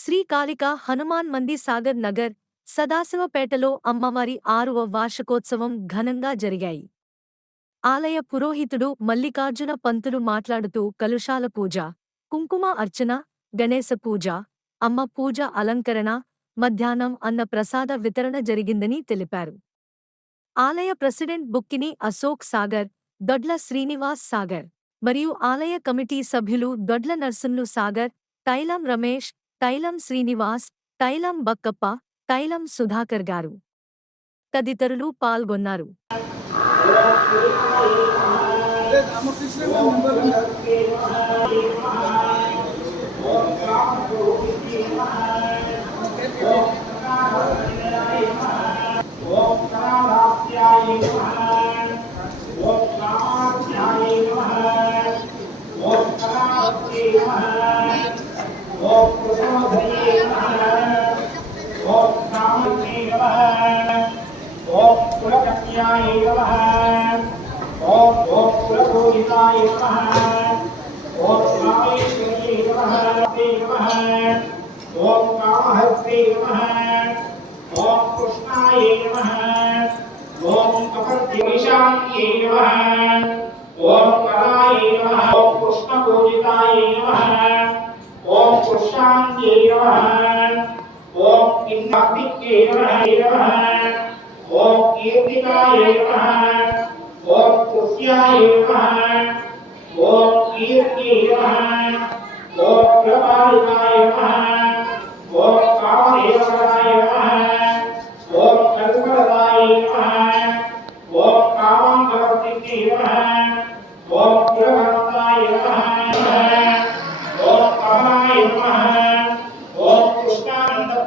శ్రీకాళిక హనుమాన్ మంది సాగర్ నగర్ సదాశివపేటలో అమ్మవారి ఆరువ వార్షికోత్సవం ఘనంగా జరిగాయి. ఆలయ పురోహితుడు మల్లికార్జున పంతులు మాట్లాడుతూ కలుషాల పూజ కుంకుమ అర్చన గణేశ పూజ అమ్మ పూజ అలంకరణ మధ్యాహ్నం అన్న ప్రసాద వితరణ జరిగిందని తెలిపారు. ఆలయ ప్రెసిడెంట్ బుక్కిని అశోక్ సాగర్ దొడ్ల శ్రీనివాస్ సాగర్ మరియు ఆలయ కమిటీ సభ్యులు దొడ్ల నర్సన్లు సాగర్ తైలం రమేష్ తైలం శ్రీనివాస్ తైలం బక్కప్ప తైలం సుధాకర్ గారు తదితరులు పాల్గొన్నారు. రామకృష్ణ కామాఖ్యాయ నమః ఓం కులకన్యాయ నమః ఓం ఓం కులపూజితాయ నమః ఓం కామేశ్వర్యే నమః నమః ఓం కామహస్తే నమః ఓం కృష్ణాయ నమః ఓం కపర్దివిషాయ నమః ఓం కరాయ నమః ఓం కృష్ణ పూజితాయ నమః ఓం ओम किंभातिके नमः ओम कीर्तिकाय नमः ओम कुस्याय नमः ओम कीर्ति नमः ओम प्रपालिकाय नमः ओम कामदेवाय नमः ओम कर्मदाय नमः ओम कामंगवर्तिके नमः ओम प्रभक्ताय नमः ओम कामाय नमः ओम कृष्णा